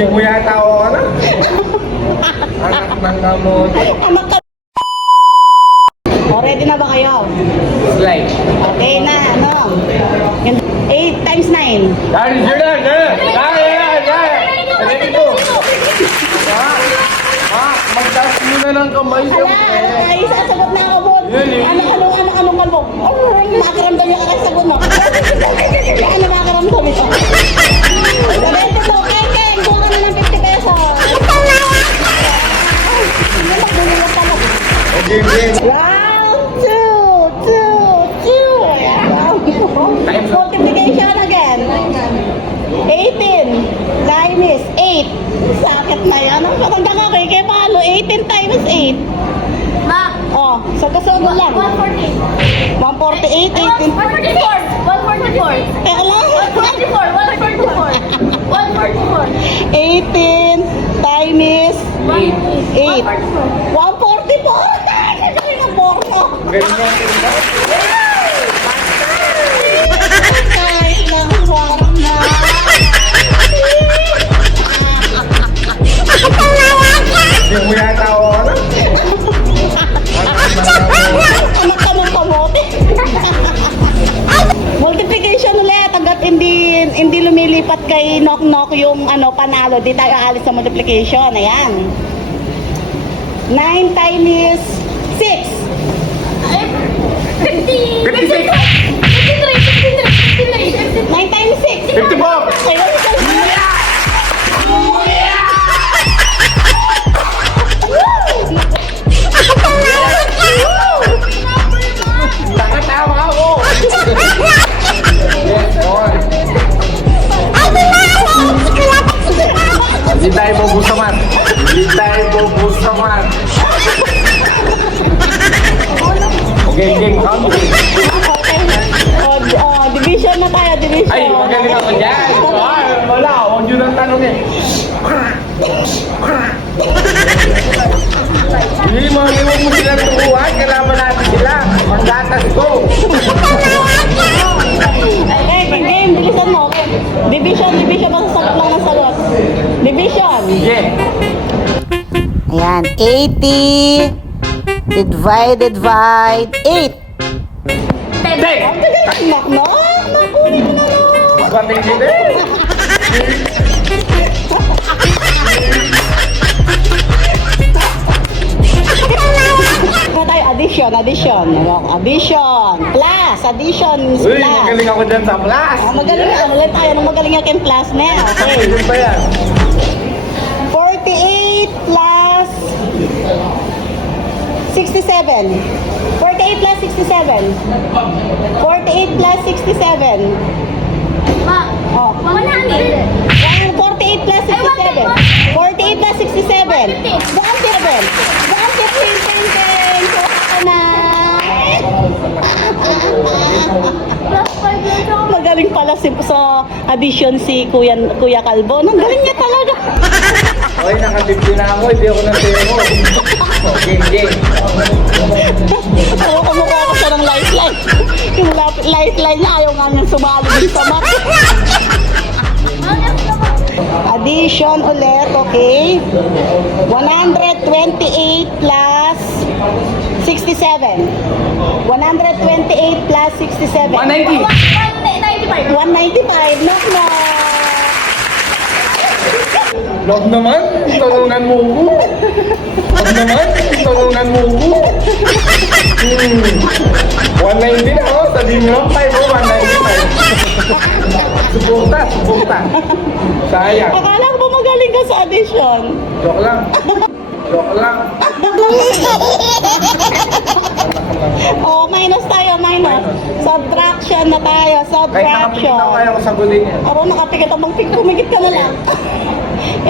Hindi mo yata ako ano? Anak ng gamot. Anak ka. O, ready na ba kayo? Slide. Okay na, ano? 8 times 9. Dali, Jordan! Dali! Ready ko! Magtaas muna ng kamay sa Ala, isasagot na ako mo. Anong kalbo? Nakaramdam yung sagot mo. Ano nakaramdam ito? Sabente mo, Keng, kuha ka na ng 50 pesos. Magbuli na pala. Okay, game. Round 2. Multiplication again. 18 minus 8. Sakit na yan. Ang matanda ka kay kaya paano? 18 times 8. Ma! Oh, sa kasunod lang. 148. 148, 18. 144. Kaya lang. 144. 144. 18 times 8. 144. 144. Ay, ang porno. Ganyan. Kahit lang warm na. Hindi mo yata ako ano? Anak ka ng kamote. Multiplication ulit. Hanggat hindi lumilipat kay knock-knock yung panalo. Di tayo aalis sa multiplication. Ayan. 9 times 6. 50. 56. 53. 9 times 6. 54. Ayun, Nakatawa ako! Yes, on. Hindi tayo bubus sa mat. Hindi tayo bubus sa mat. Okay, game. Count. division na tayo, division. Ay, magaling ako dyan. Wala. Huwag nyo nang tanongin. Hindi mo sila turuan. Kailangan natin sila. Magdatas ko. Game, bilisan mo. Division, basta sagot lang ng sagot. Division. Yeah. Ayan, 80 divided by 8. Hey! Anak na, nakunin mo na lang. Bating sila eh. Ano tayo? Addition. Plus. Addition is Uy, plus. magaling ako dyan sa plus. Magaling na. Magaling tayo. Nung magaling ako yung plus na. Okay. Ano ba yan? 48 plus 67. 48 plus 67. 48 plus 67. Ma! Oh. 100. 48 plus 67. 48 plus 67. 1 7. 1 15. Na. Plus 5 lang ako. Magaling pala sa addition si Kuya Kalbo. Ang galing niya talaga. Okay, nakatipin na ako. Hindi ako nang-temo. Game. Ako kumukha ko siya ng lifeline. Yung lifeline niya, ayaw nga niyang sumali din sa mat. Addition ulit, okay? 128 plus 67. 128 plus 67. 190. 195. 195. Knock knock. Log naman. Tulungan mo ko. Log naman. Tulungan mo ko. 190 na ako. Sabihin nyo, 5 o 195. Subuta. Sayang. Akala ko ba magaling ka sa addition? Joke lang. Oh, minus tayo, minus. Subtraction na tayo, Kahit nakapikit ako kaya ko sagutin niya. Ako nakapikit ako, tumigit ka na lang.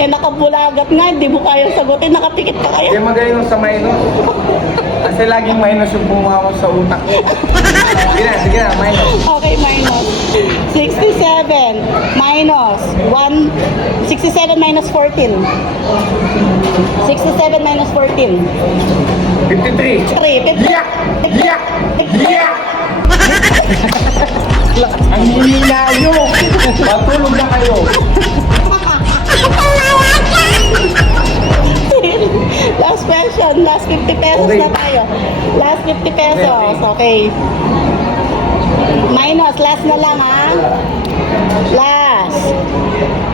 Nakabulagat nga, hindi mo kaya sagutin, nakapikit ka kaya. Kaya magayon sa minus. Kasi laging minus yung bumawa sa utak ko. Sige na, minus. Okay, minus. 67 minus 67 minus 14. 67 minus 14. 53. 3. Yak! Ang hihina nyo! Matulog na kayo! yun. Last 50 pesos Okay. na tayo. Last 50 pesos. Okay. Minus. Last na lang, ha? Last.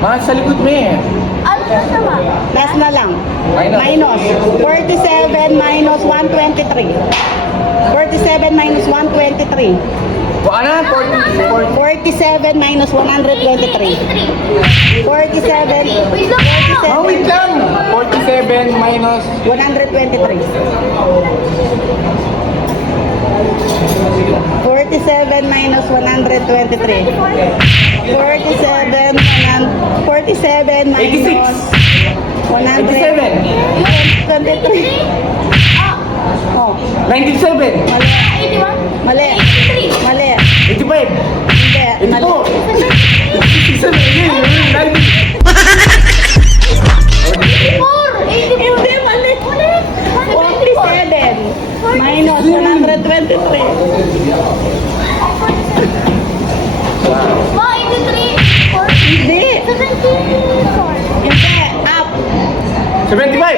Mga sa likod mo eh. Ano na naman? Last na lang. Minus. Minus. 47 minus 123. 47 minus 123. Baka na, 40. 47 minus 123. 47. Wait lang mo! Oh, wait lang. 47 minus 123. 47 minus 123. 47 minus 123. Oh, 97. mali. 81? Mali. 83? Mali. 85. Hindi. Mali. 87. 84! 84! Hindi, mali. 47 minus 123. Ma, 83! Hindi. 74! Hindi. Up. 75.